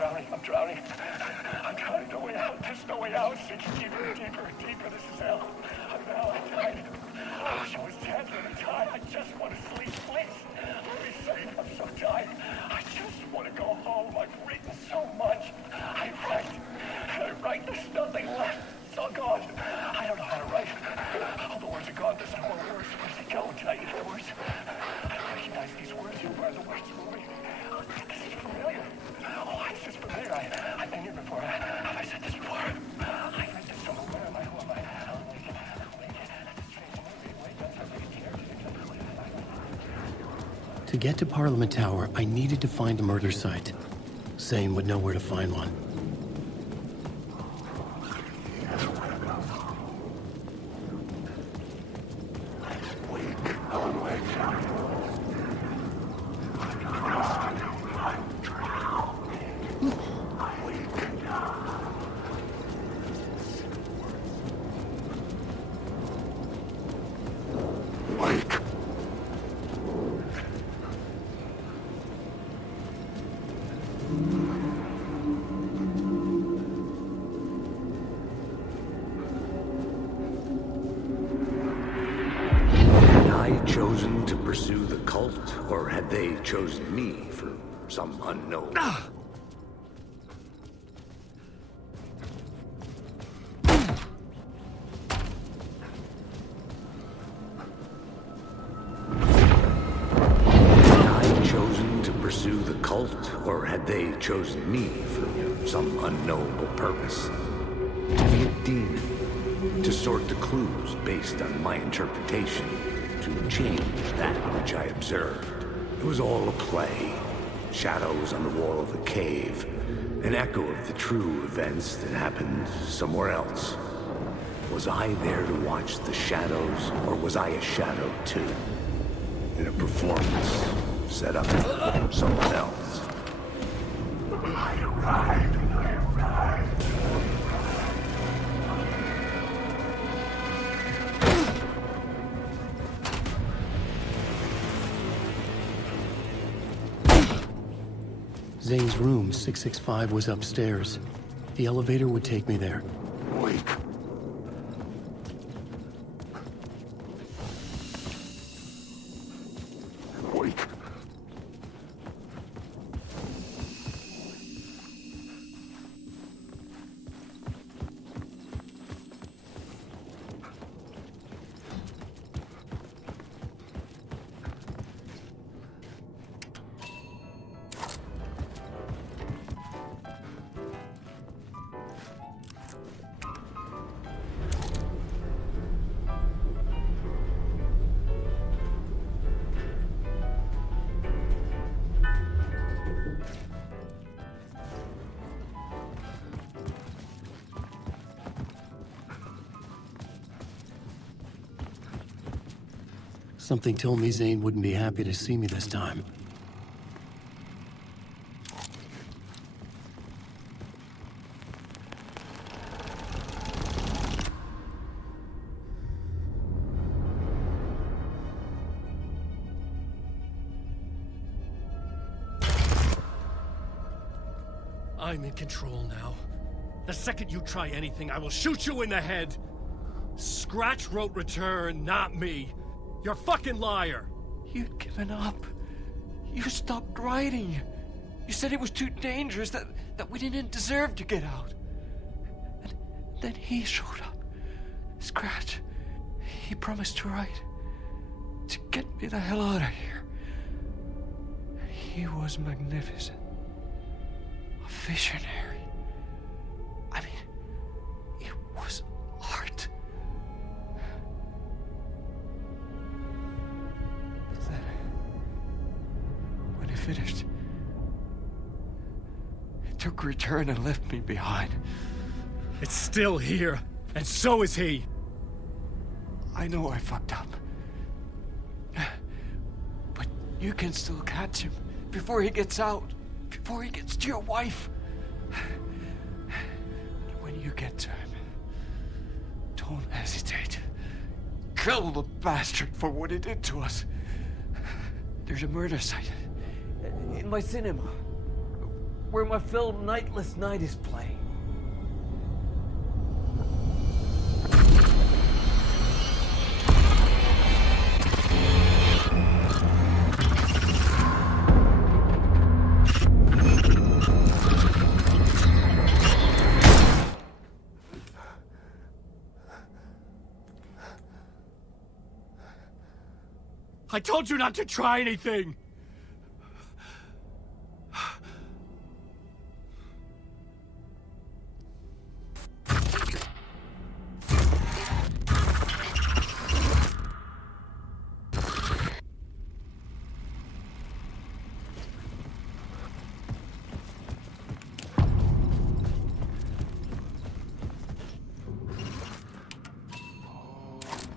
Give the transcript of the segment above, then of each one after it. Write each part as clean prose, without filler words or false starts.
I'm drowning. I'm drowning. No way out. There's no way out. Sinking deeper and deeper and deeper. This is hell. I died. I wish I was dead. Let me die. I just want to sleep, please. Let me save. I'm so tired. I just want to go home. I've written so much. I write. There's nothing left. It's all gone. I don't know how to write. All the words are gone. There's no more words. Where's it going? Can I get the words? I recognize these words. Where are the words moving? Oh, this is familiar. Oh, it's just familiar. I've been here before. Have I said this before? I read this somewhere. Where am I? Who am I? To get to Parliament Tower, I needed to find a murder site. Zane would know where to find one. Chosen to pursue the cult, or had they chosen me for some unknown? Pursue the cult, or had they chosen me for some unknowable purpose? To be a demon, to sort the clues based on my interpretation, to change that which I observed. It was all a play. Shadows on the wall of the cave, an echo of the true events that happened somewhere else. Was I there to watch the shadows, or was I a shadow too? In a performance set up for someone else. I arrived. Zane's room, 665, was upstairs. The elevator would take me there. Wait. Something told me Zane wouldn't be happy to see me this time. I'm in control now. The second you try anything, I will shoot you in the head! Scratch wrote return, not me. You're a fucking liar! You'd given up. You stopped writing. You said it was too dangerous, that we didn't deserve to get out. And then he showed up. Scratch. He promised to write. To get me the hell out of here. He was magnificent. A visionary. I mean, it was art. Then, when he finished, he took return and left me behind. It's still here, and so is he. I know I fucked up. But you can still catch him before he gets out, before he gets to your wife. And when you get to him, don't hesitate. Kill the bastard for what he did to us. There's a murder site in my cinema. where my film Nightless Night is playing. I told you not to try anything!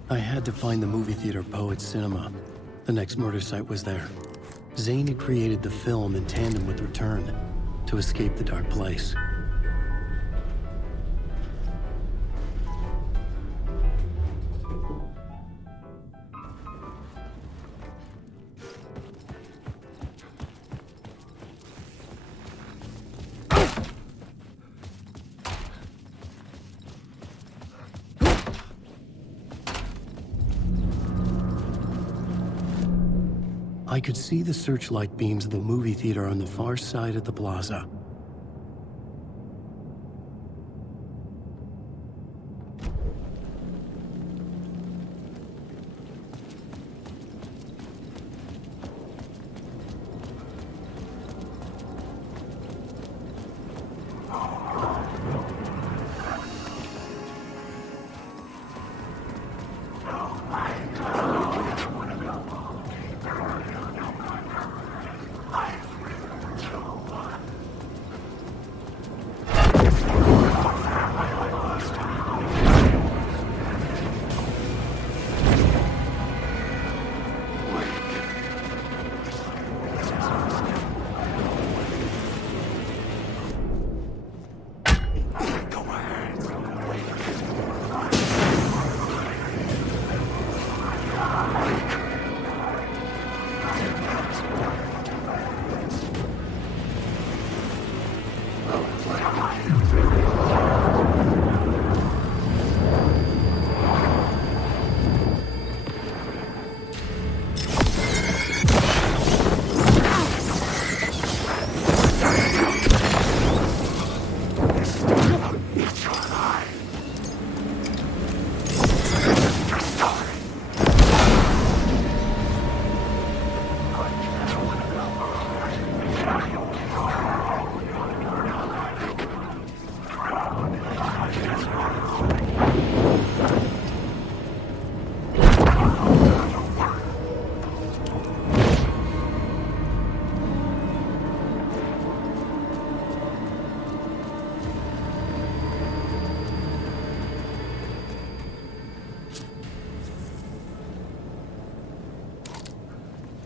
I had to find the movie theater Poet Cinema. The next murder site was there. Zane had created the film in tandem with Return to escape the dark place. I could see the searchlight beams of the movie theater on the far side of the plaza.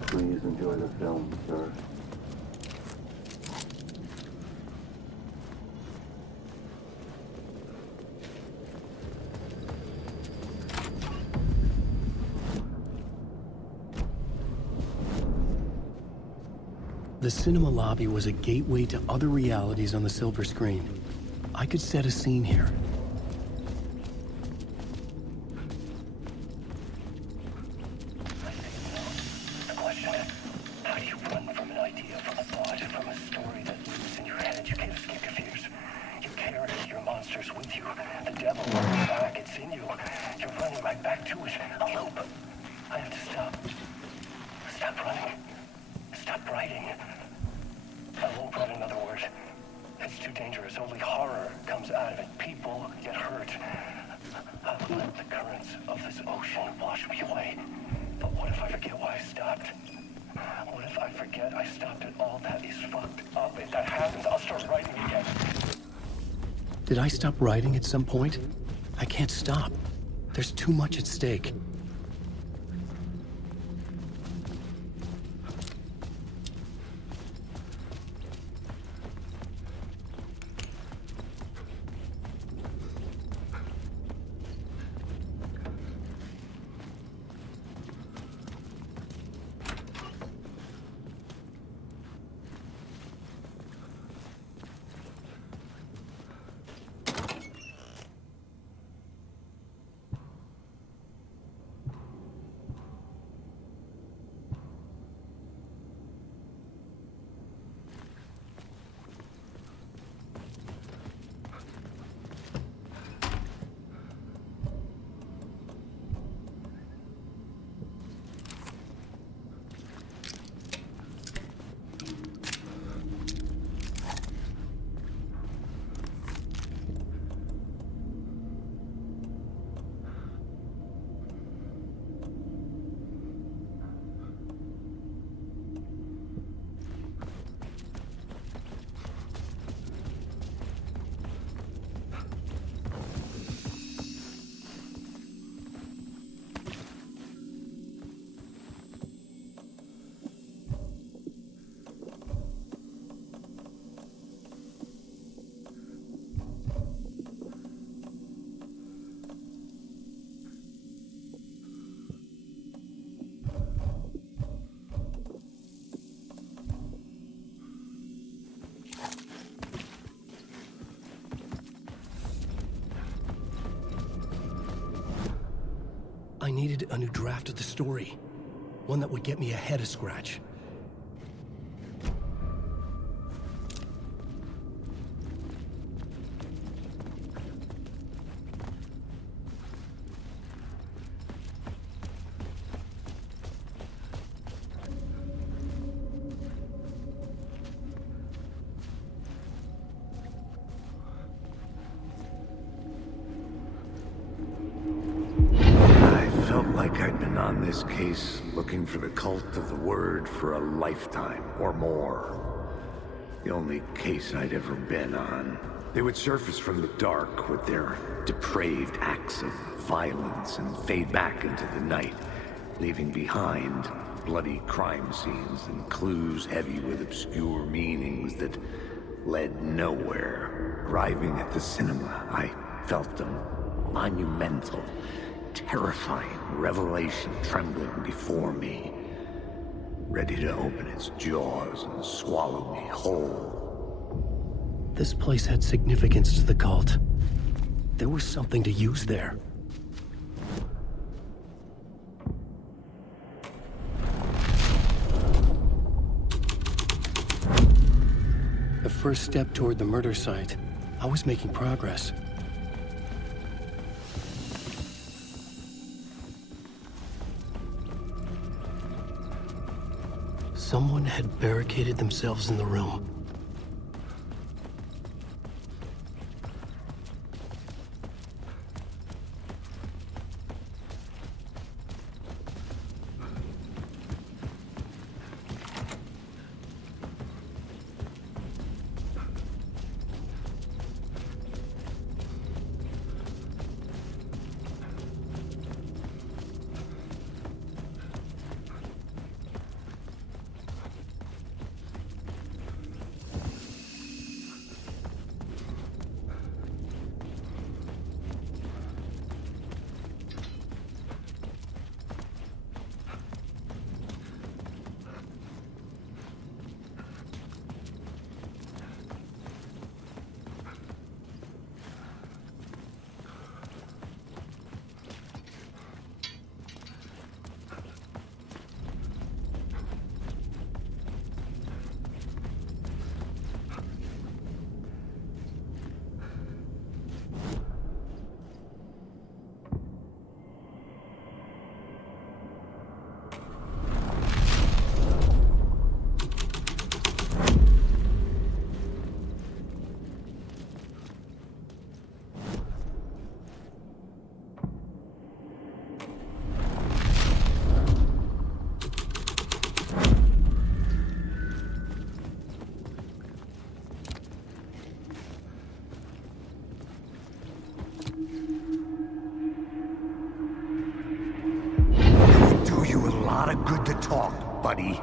Please enjoy the film, sir. The cinema lobby was a gateway to other realities on the silver screen. I could set a scene here. The question is, how do you run from an idea, from a thought, from a story that lives in your head? You can't escape your fears. You carry your monsters with you. The devil on your back, it's in you. You're running right back to it. A loop. I have to stop. Stop running. Stop writing. I won't write another word. It's too dangerous. Only horror comes out of it. People get hurt. I'll let the currents of this ocean wash me away. But what if I forget why I stopped? What if I forget I stopped at all that is fucked up? If that happens, I'll start writing again. Did I stop writing at some point? I can't stop. There's too much at stake. I needed a new draft of the story. One that would get me ahead of Scratch. This case, looking for the cult of the word for a lifetime or more. The only case I'd ever been on. They would surface from the dark with their depraved acts of violence and fade back into the night, leaving behind bloody crime scenes and clues heavy with obscure meanings that led nowhere. Arriving at the cinema, I felt them monumental, terrifying revelation trembling before me, ready to open its jaws and swallow me whole. This place had significance to the cult. There was something to use there. The first step toward the murder site. I was making progress. Someone had barricaded themselves in the room. Buddy.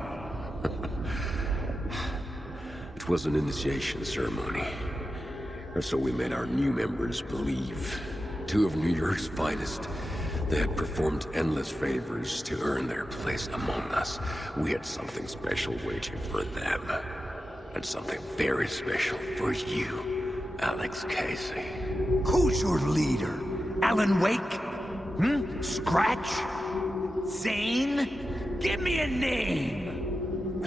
It was an initiation ceremony. Or so we made our new members believe. Two of New York's finest. They had performed endless favors to earn their place among us. We had something special waiting for them. And something very special for you, Alex Casey. Who's your leader? Alan Wake? Scratch? Zane? Give me a name!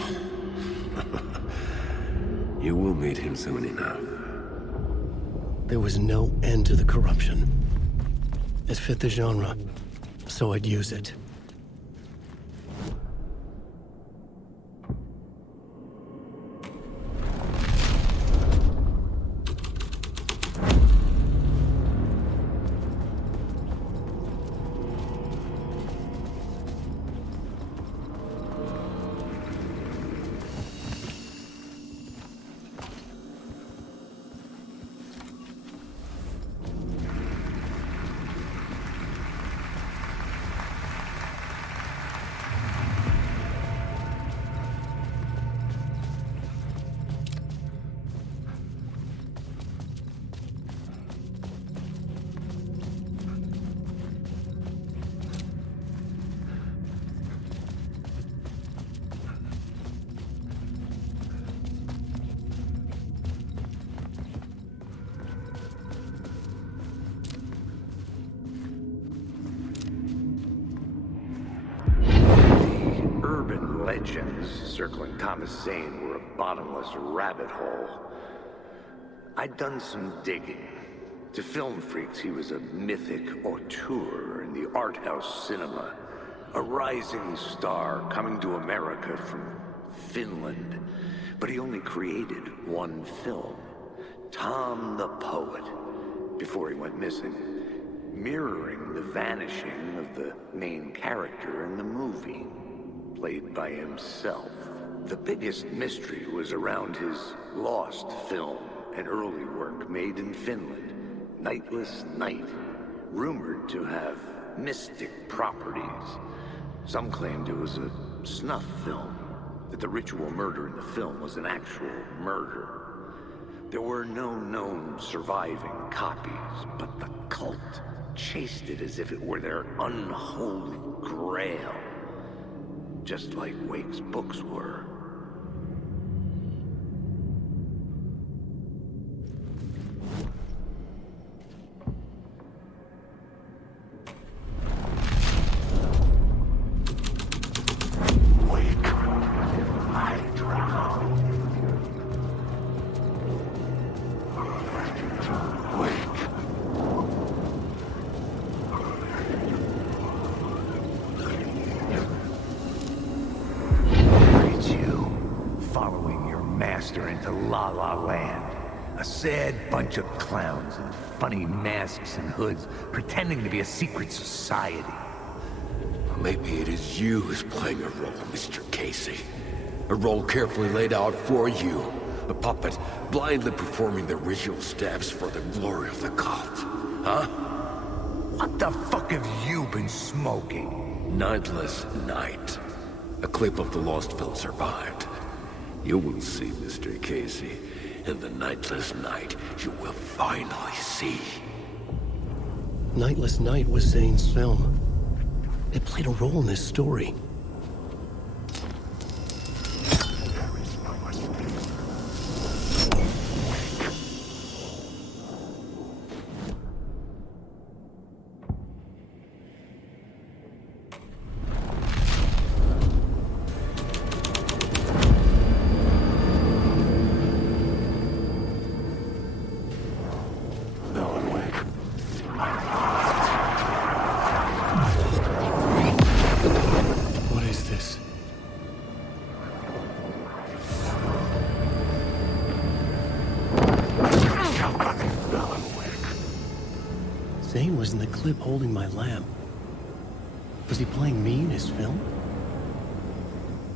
You will meet him soon enough. There was no end to the corruption. It fit the genre, so I'd use it. mentions circling Thomas Zane were a bottomless rabbit hole. I'd done some digging. To film freaks, he was a mythic auteur in the art house cinema. A rising star coming to America from Finland. But he only created one film, Tom the Poet, before he went missing, mirroring the vanishing of the main character in the movie, played by himself. The biggest mystery was around his lost film, an early work made in Finland, Nightless Night, rumored to have mystic properties. Some claimed it was a snuff film, that the ritual murder in the film was an actual murder. There were no known surviving copies, but the cult chased it as if it were their unholy grail, just like Wake's books were. Into La La Land. A sad bunch of clowns in funny masks and hoods, pretending to be a secret society. Maybe it is you who's playing a role, Mr. Casey. A role carefully laid out for you. A puppet blindly performing the ritual steps for the glory of the cult. Huh? What the fuck have you been smoking? Nightless Night. A clip of the lost film survived. You will see, Mr. Casey. In the Nightless Night, you will finally see. Nightless Night was Zane's film. It played a role in this story. Zane was in the clip holding my lamp. Was he playing me in his film?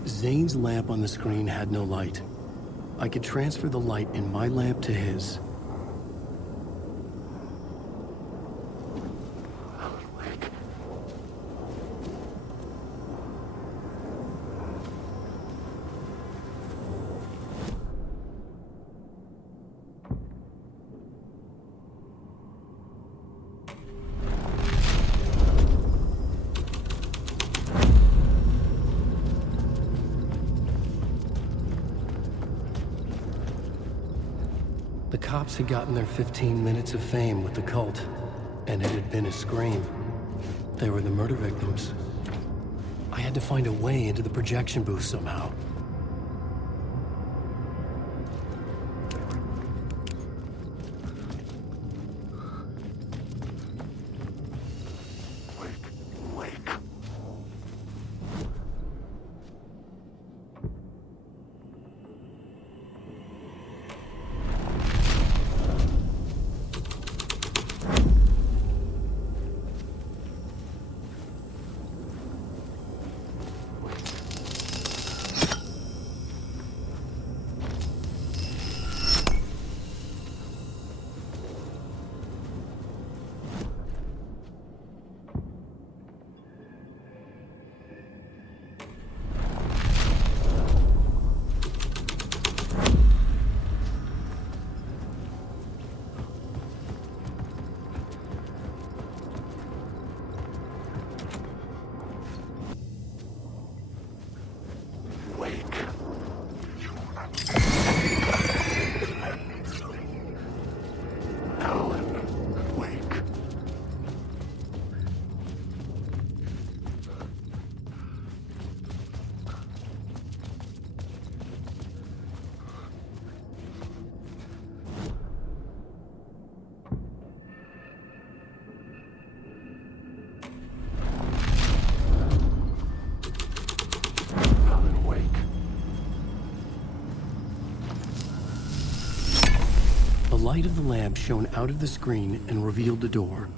Zane's lamp on the screen had no light. I could transfer the light in my lamp to his. The cops had gotten their 15 minutes of fame with the cult, and it had been a scream. They were the murder victims. I had to find a way into the projection booth somehow. light of the lamp shone out of the screen and revealed the door.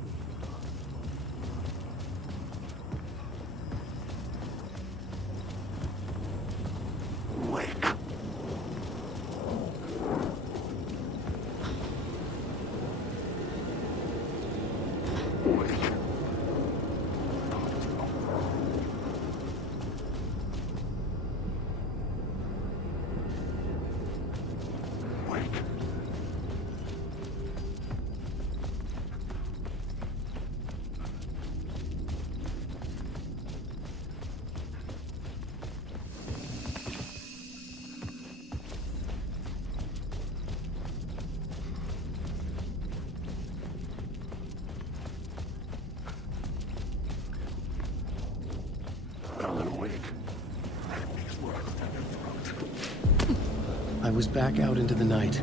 I was back out into the night.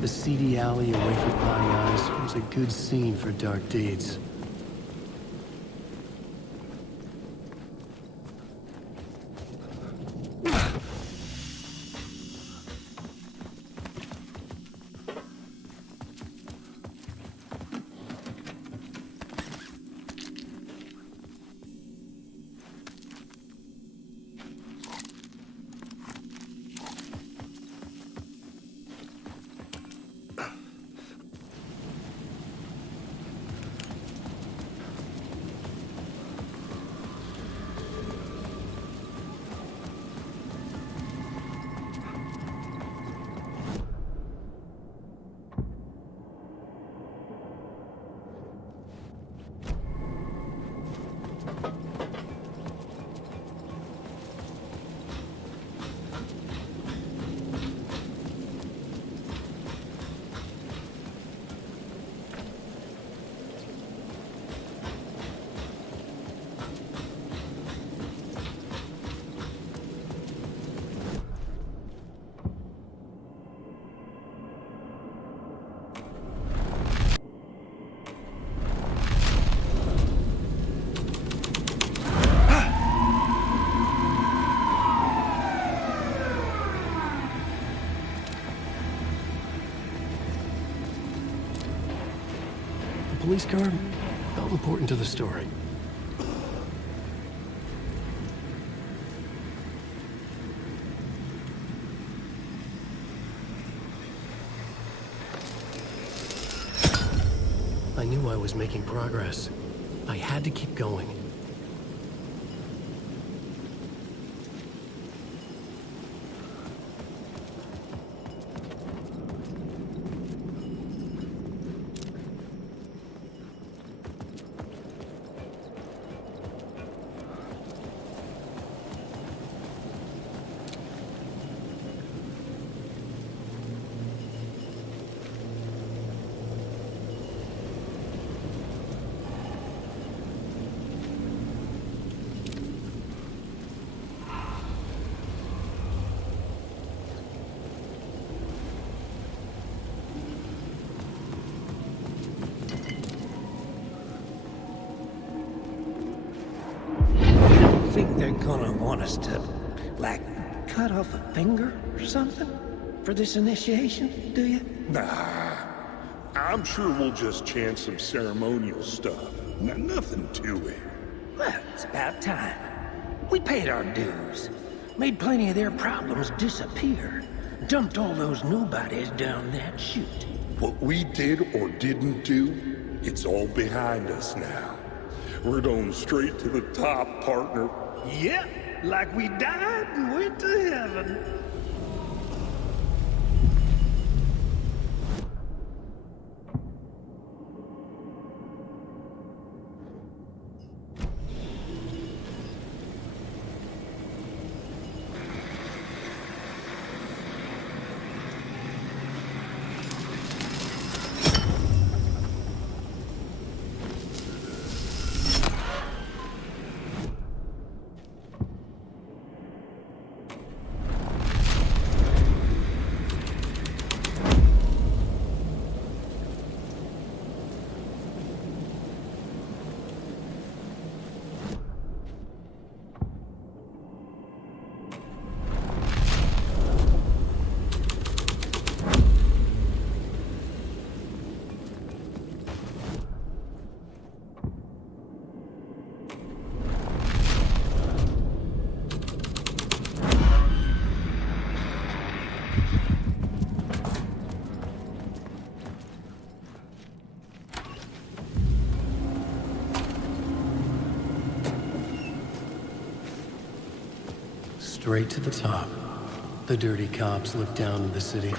The seedy alley away from High Eyes was a good scene for dark deeds. Police car felt important to the story. I knew I was making progress. I had to keep going. Think they're gonna want us to, like, cut off a finger or something for this initiation, do you? Nah, I'm sure we'll just chant some ceremonial stuff. Nothing to it. Well, it's about time. We paid our dues, made plenty of their problems disappear, dumped all those nobodies down that chute. What we did or didn't do, it's all behind us now. We're going straight to the top, partner. Yep, like we died and went to heaven. straight to the top. The dirty cops look down in the city.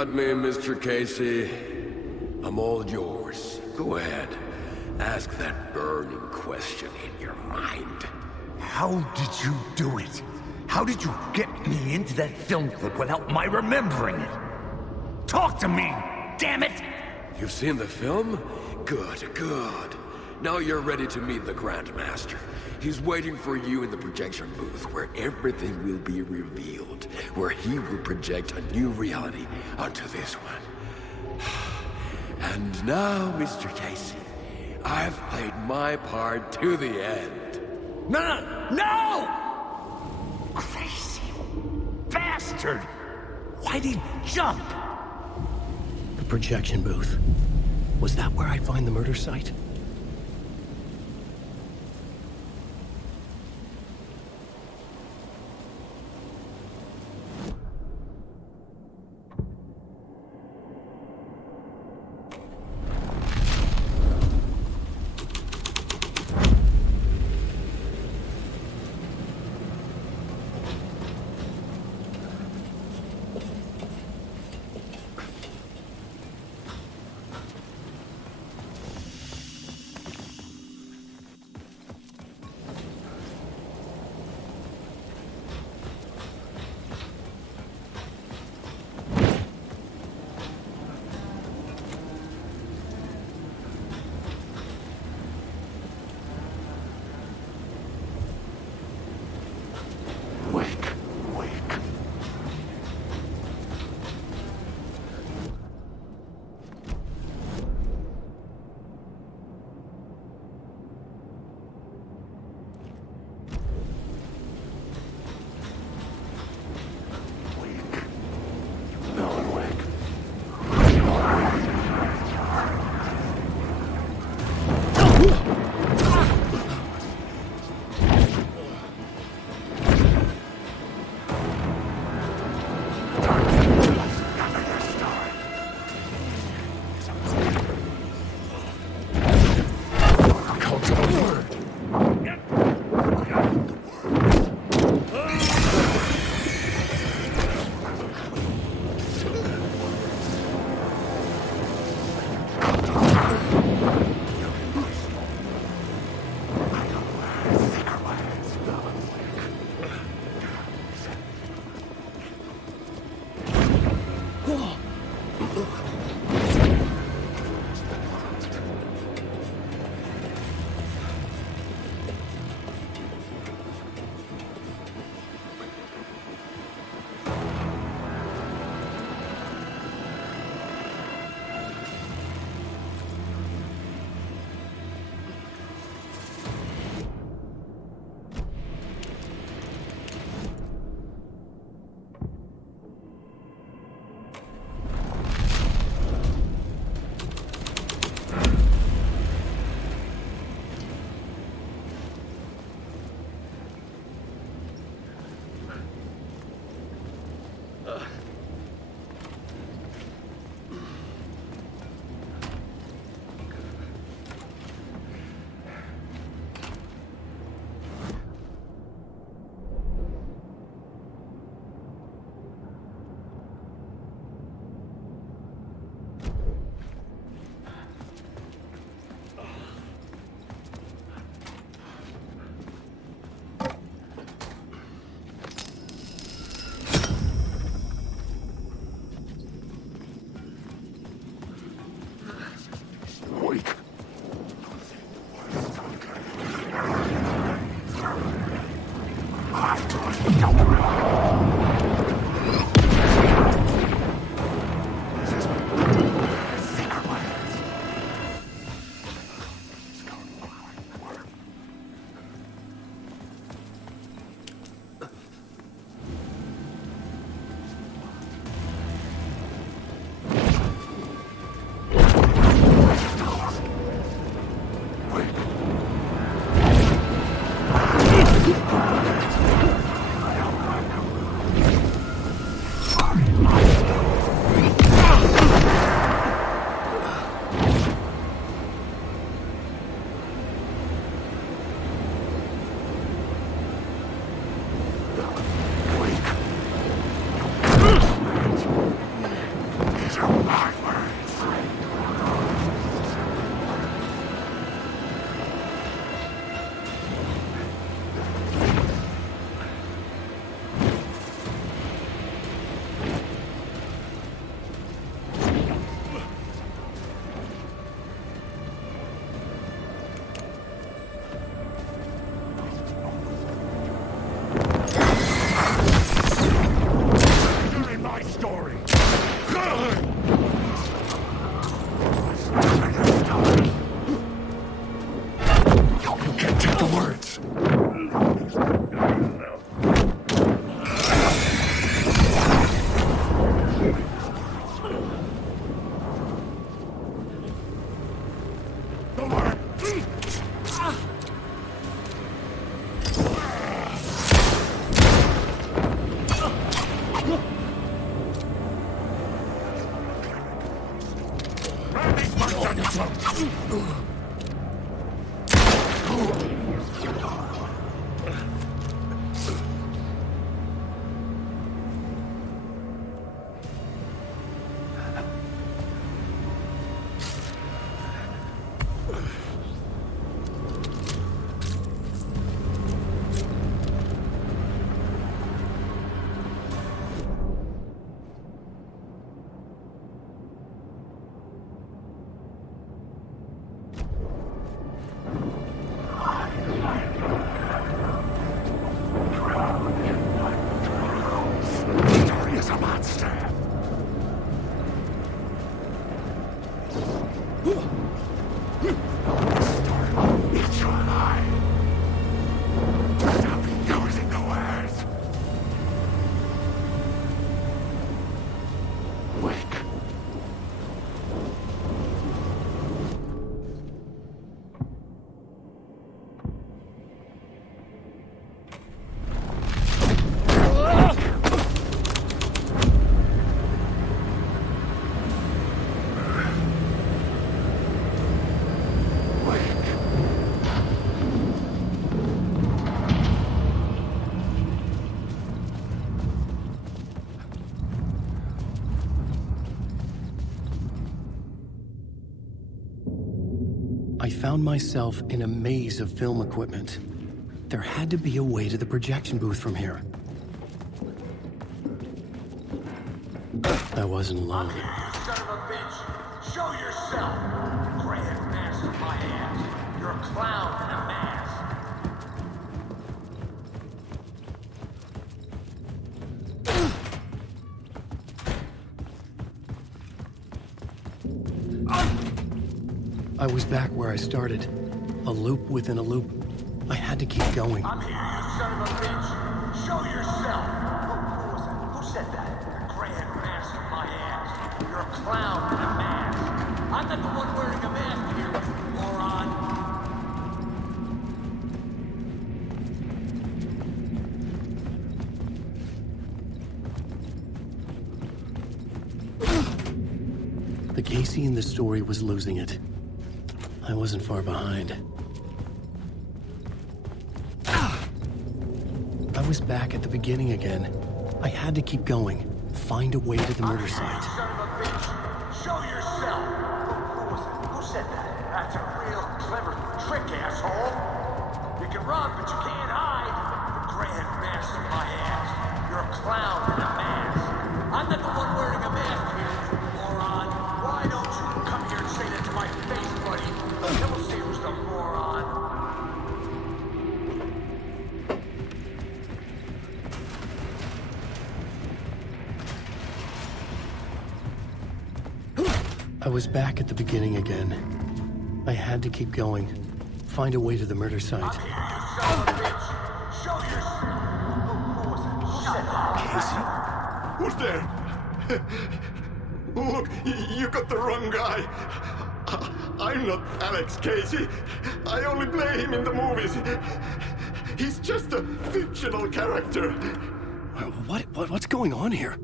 Got me, Mr. Casey. I'm all yours. Go ahead. Ask that burning question in your mind. How did you do it? How did you get me into that film clip without my remembering it? Talk to me, damn it! You've seen the film? Good, good. Now you're ready to meet the Grandmaster. He's waiting for you in the projection booth where everything will be revealed, where he will project a new reality onto this one. And now, Mr. Casey, I've played my part to the end. No! Crazy bastard! Why'd he jump? The projection booth. Was that where I'd find the murder site? I found myself in a maze of film equipment. There had to be a way to the projection booth from here. I wasn't alone. You son of a bitch! Show yourself! Grand master my ass! You're a clown in a mask! I was back where I started. A loop within a loop. I had to keep going. I'm here, you son of a bitch! Show yourself! Who was that? Who said that? The Grand Master my ass! You're a clown in a mask! I'm not the one wearing a mask here, you moron! The Casey in the story was losing it. I wasn't far behind. I was back at the beginning again. I had to keep going. Find a way to the murder site. Son of a bitch! Show yourself! Who was it? Who said that? That's a real clever trick, asshole! You can run, but you can't hide! The Grand Master my ass! You're a clown in a mask! I'm not the one wearing a mask here, you moron! Why don't you come here and say that to my face, buddy? Then we'll see who's the moron! I was back at the beginning again. I had to keep going. Find a way to the murder site. I'm here, you son of a bitch! Show yourself! Who was it? Who said that? Who's there? Look, you got the wrong guy. I'm not Alex Casey. I only play him in the movies. He's just a fictional character. What's going on here?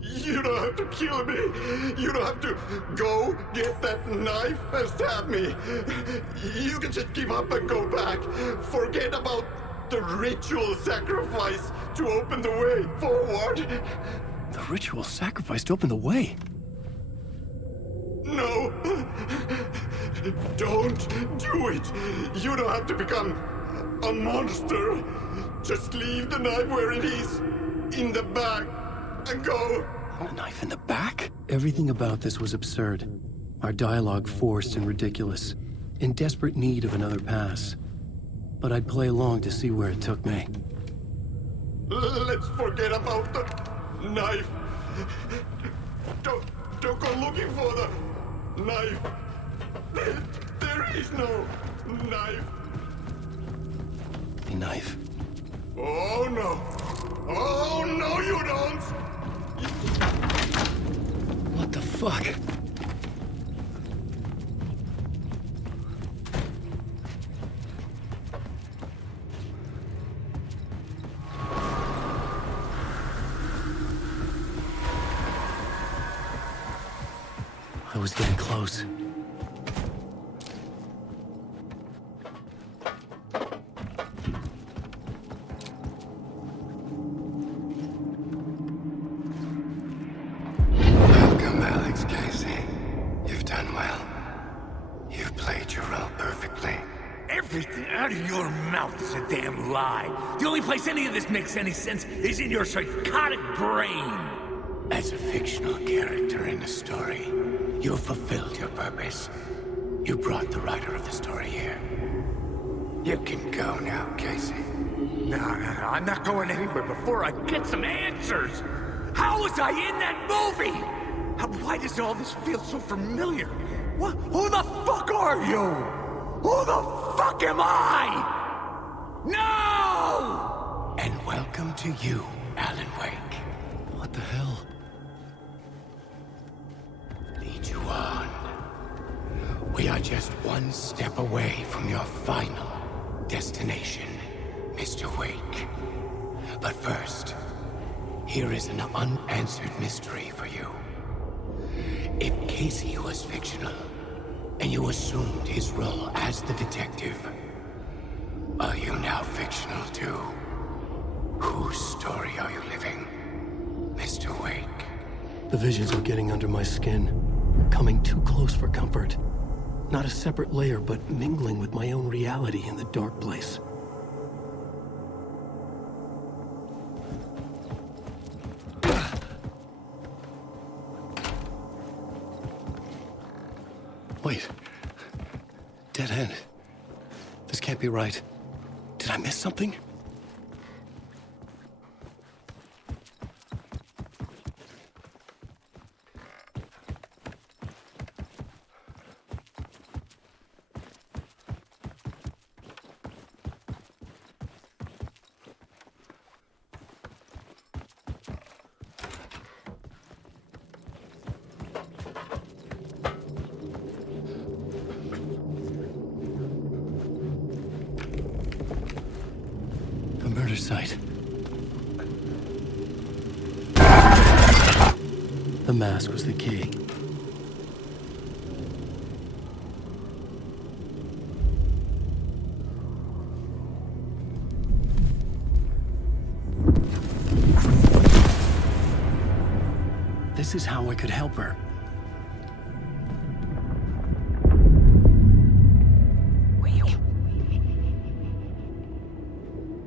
You don't have to kill me. You don't have to go get that knife and stab me. You can just give up and go back. Forget about the ritual sacrifice to open the way forward. The ritual sacrifice to open the way. No. Don't do it. You don't have to become a monster. Just leave the knife where it is, in the back, and go. A knife in the back? Everything about this was absurd. Our dialogue forced and ridiculous. In desperate need of another pass. But I'd play along to see where it took me. Let's forget about the knife. Don't go looking for the knife. There is no knife. A knife. Oh no. Oh no, you don't. What the fuck? I was getting close. Everything out of your mouth is a damn lie. The only place any of this makes any sense is in your psychotic brain. As a fictional character in a story, you fulfilled your purpose. You brought the writer of the story here. You can go now, Casey. No, I'm not going anywhere before I get some answers. How was I in that movie? Why does all this feel so familiar? What? Who the fuck are you? Who the fuck am I? No! And welcome to you, Alan Wake. What the hell? Lead you on. We are just one step away from your final destination, Mr. Wake. But first, here is an unanswered mystery for you. If Casey was fictional, and you assumed his role as the detective, are you now fictional too? Whose story are you living, Mr. Wake? The visions are getting under my skin, coming too close for comfort. Not a separate layer, but mingling with my own reality in the dark place. Wait. Dead end. This can't be right. Did I miss something? Site. The mask was the key. This is how I could help her.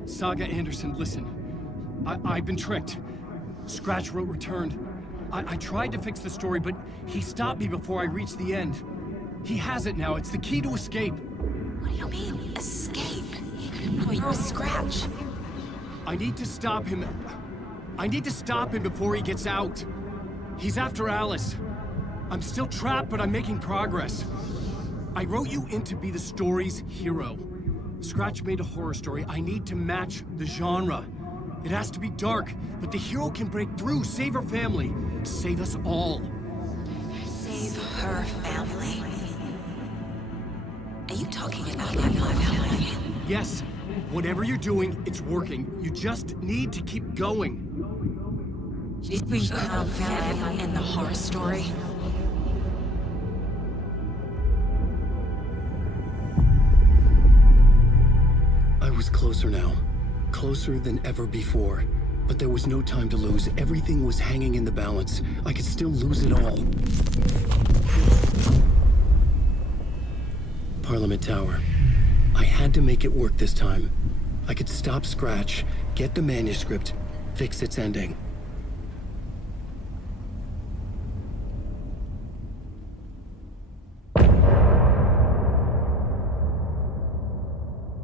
Saga Anderson, listen. I've been tricked. Scratch wrote returned. I tried to fix the story, but he stopped me before I reached the end. He has it now. It's the key to escape. What do you mean, escape? Probably with Scratch. I need to stop him. I need to stop him before he gets out. He's after Alice. I'm still trapped, but I'm making progress. I wrote you in to be the story's hero. Scratch made a horror story. I need to match the genre. It has to be dark, but the hero can break through, save her family, save us all. Save her family? Are you talking about my family? Yes. Whatever you're doing, it's working. You just need to keep going. We found family in the horror story. I was closer now. Closer than ever before. But there was no time to lose. Everything was hanging in the balance. I could still lose it all. Parliament Tower. I had to make it work this time. I could stop Scratch, get the manuscript, fix its ending.